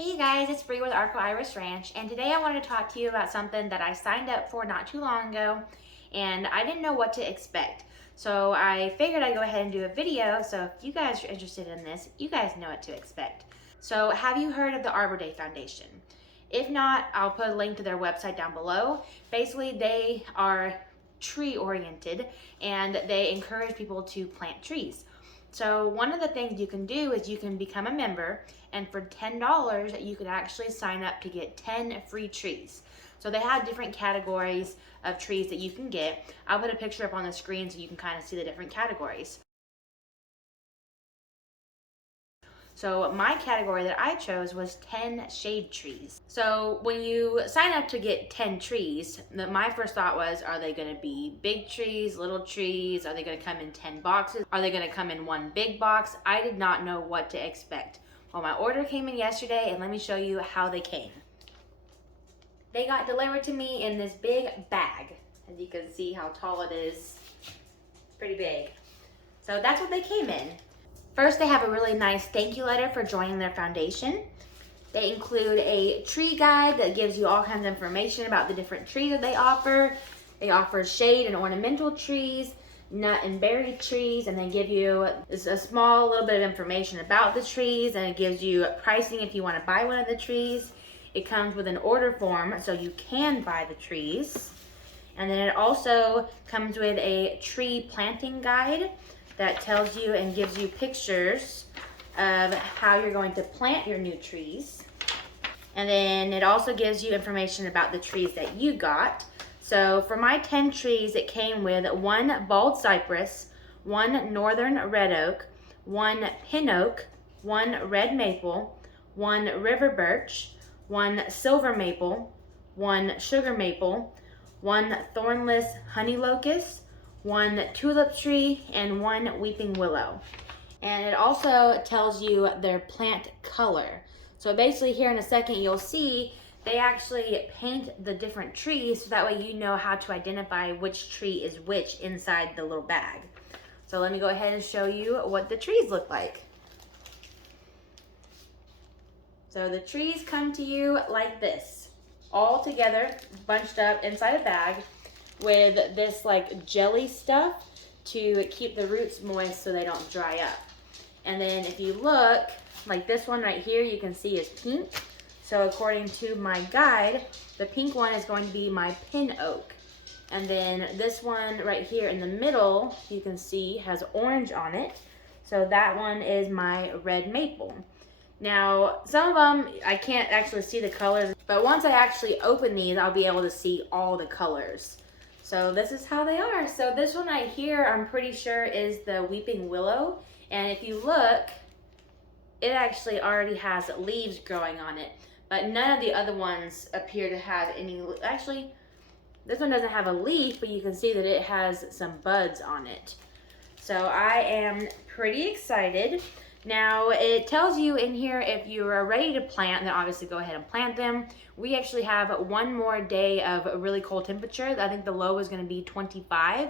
Hey you guys, it's Bree with Arco Ranch, and today I wanted to talk to you about something that I signed up for not too long ago, and I didn't know what to expect. So I figured I'd go ahead and do a video, so if you guys are interested in this, you guys know what to expect. So have you heard of the Arbor Day Foundation? If not, I'll put a link to their website down below. Basically, they are tree oriented, and they encourage people to plant trees. So one of the things you can do is you can become a member, and for $10 you could actually sign up to get 10 free trees. So they have different categories of trees that you can get. I'll put a picture up on the screen so you can kind of see the different categories. So my category that I chose was 10 shade trees. So when you sign up to get 10 trees, my first thought was, are they gonna be big trees, little trees? Are they gonna come in 10 boxes? Are they gonna come in one big box? I did not know what to expect. Well, my order came in yesterday, and let me show you how they came. They got delivered to me in this big bag. As you can see how tall it is, pretty big. So that's what they came in. First, they have a really nice thank you letter for joining their foundation. They include a tree guide that gives you all kinds of information about the different trees that they offer. They offer shade and ornamental trees, nut and berry trees, and they give you a small little bit of information about the trees, and it gives you pricing if you want to buy one of the trees. It comes with an order form so you can buy the trees. And then it also comes with a tree planting guide that tells you and gives you pictures of how you're going to plant your new trees. And then it also gives you information about the trees that you got. So for my 10 trees, it came with 1 Baldcypress, 1 northern red oak, 1 pin oak, 1 red maple, 1 river birch, 1 silver maple, 1 sugar maple, 1 thornless honeylocust, 1 tulip tree, and 1 weeping willow. And it also tells you their plant color. So basically here in a second you'll see they actually paint the different trees so that way you know how to identify which tree is which inside the little bag. So let me go ahead and show you what the trees look like. So the trees come to you like this, all together, bunched up inside a bag, with this like jelly stuff to keep the roots moist so they don't dry up. And then if you look, like this one right here, you can see is pink. So according to my guide, the pink one is going to be my pin oak. And then this one right here in the middle, you can see has orange on it. So that one is my red maple. Now, some of them, I can't actually see the colors, but once I actually open these, I'll be able to see all the colors. So this is how they are. So this one right here, I'm pretty sure is the Weeping Willow. And if you look, it actually already has leaves growing on it. But none of the other ones appear to have any. Actually, this one doesn't have a leaf, but you can see that it has some buds on it. So I am pretty excited. Now, it tells you in here if you are ready to plant, then obviously go ahead and plant them. We actually have one more day of a really cold temperature. I think the low is going to be 25.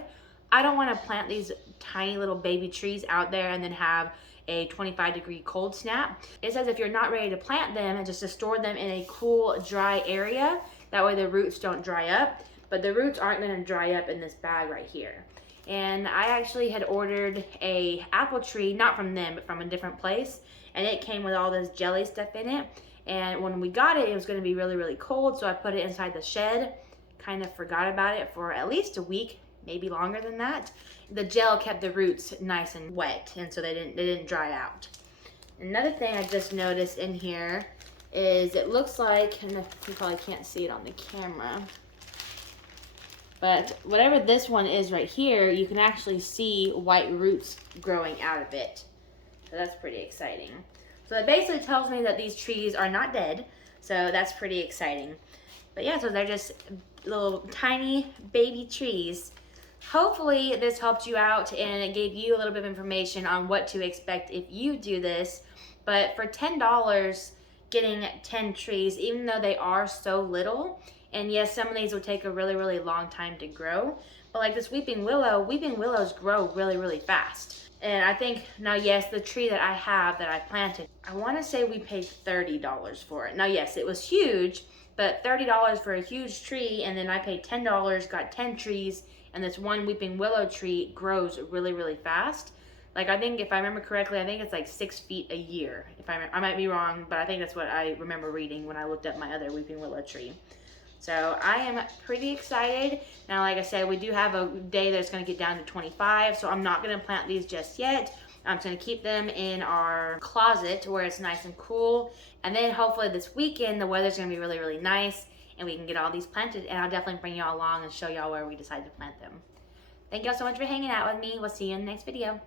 I don't want to plant these tiny little baby trees out there and then have a 25-degree cold snap. It says if you're not ready to plant them, just to store them in a cool, dry area. That way the roots don't dry up. But the roots aren't going to dry up in this bag right here. And I actually had ordered a apple tree, not from them, but from a different place. And it came with all this jelly stuff in it. And when we got it, it was going to be really, really cold. So I put it inside the shed, kind of forgot about it for at least a week, maybe longer than that. The gel kept the roots nice and wet, and so they didn't dry out. Another thing I just noticed in here is it looks like, and you probably can't see it on the camera, but whatever this one is right here, you can actually see white roots growing out of it. So that's pretty exciting. So that basically tells me that these trees are not dead. So that's pretty exciting. But yeah, so they're just little tiny baby trees. Hopefully this helped you out and it gave you a little bit of information on what to expect if you do this. But for $10, getting 10 trees, even though they are so little, and yes, some of these will take a really, really long time to grow, but like this weeping willows grow really, really fast. And I think, now yes, the tree that I have that I planted, I want to say we paid $30 for it. Now yes, it was huge, but $30 for a huge tree, and then I paid $10, got 10 trees, and this one weeping willow tree grows really, really fast. Like, I think if I remember correctly, I think it's like 6 feet a year. If I might be wrong, but I think that's what I remember reading when I looked up my other weeping willow tree. So I am pretty excited. Now, like I said, we do have a day that's going to get down to 25, so I'm not going to plant these just yet. I'm just going to keep them in our closet where it's nice and cool. And then hopefully this weekend, the weather's going to be really, really nice, and we can get all these planted. And I'll definitely bring y'all along and show y'all where we decide to plant them. Thank y'all so much for hanging out with me. We'll see you in the next video.